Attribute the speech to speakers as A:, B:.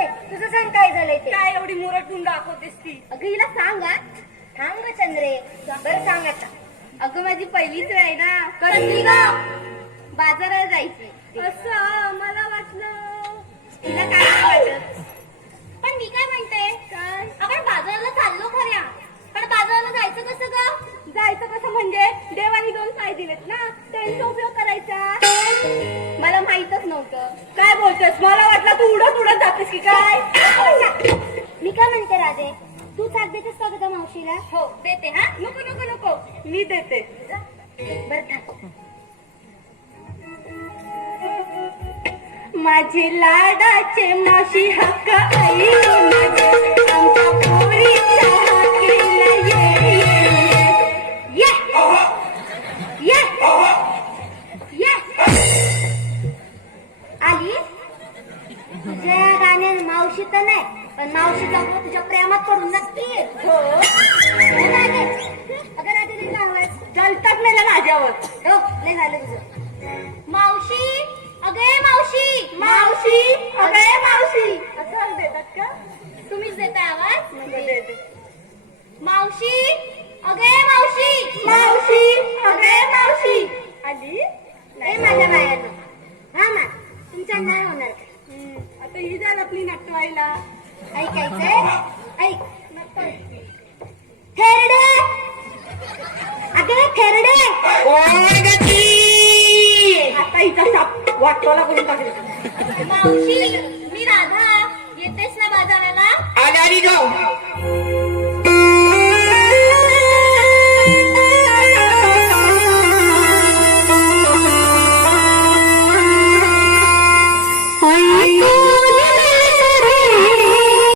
A: तुझं सांग काय झालंय ते.
B: काय एवढी मुरटून दाखवतेस ती?
A: अगं हिला सांगा. सांग ग चंद्रे. बरं सांग आता.
B: अगं माझी पहिलीच वेळ आहे ना.
A: कसली ग? बाजारात जायची.
B: असं मला वाटलं तिला काय नाही वाटत.
A: पण मी काय म्हणते,
B: काय
A: आपण बाजाराला चाललो खऱ्या, पण बाजाराला जायचं कसं ग?
B: जायचं कसं म्हणजे देवानी 2 पाय दिलेत ना, त्यांचा उपयोग करायचा. मला माहीतच नव्हतं. काय बोलतेस? मला वाटलं तू उडत उडत जातेस की काय.
A: मी काय म्हणते राधे, तू साथ देतेस का ग मावशीला?
B: हो देते. हा नको नको नको, मी देते.
A: बरं थांब.
B: माझे लाडाचे मावशी हक्क आई, माझ्या आमच्या पोरीच्या हाकेला ये
A: ये ये ये. आली तुझ्या गाण्यात मावशी तर नाही, पण मावशीचा भाऊ तुझ्या प्रेमात पडून नसतील.
B: हो.
A: अगं राधे तिला आवाज
B: जलतात मेला माझ्यावर.
A: हो लय झालं तुझं. मावशी, अगे मावशी.
B: मावशी अगे मावशी असं देतात का?
A: तुम्हीच देताय आवाज.
B: देते.
A: मावशी, अगे मावशी.
B: मावशी अगे मावशी आली.
A: ए माझ्या बायानं, हा ना तुमच्या नाही होणार.
B: आता ही झाल आपली नटवायला.
A: ऐकायचंय? ऐक. थेरडे, अगे थेरडे.
B: आता हिचा साप वाटोला करून टाकले.
A: मावशी, मी राधा. येतेस ना बाजाराला?
C: आली ग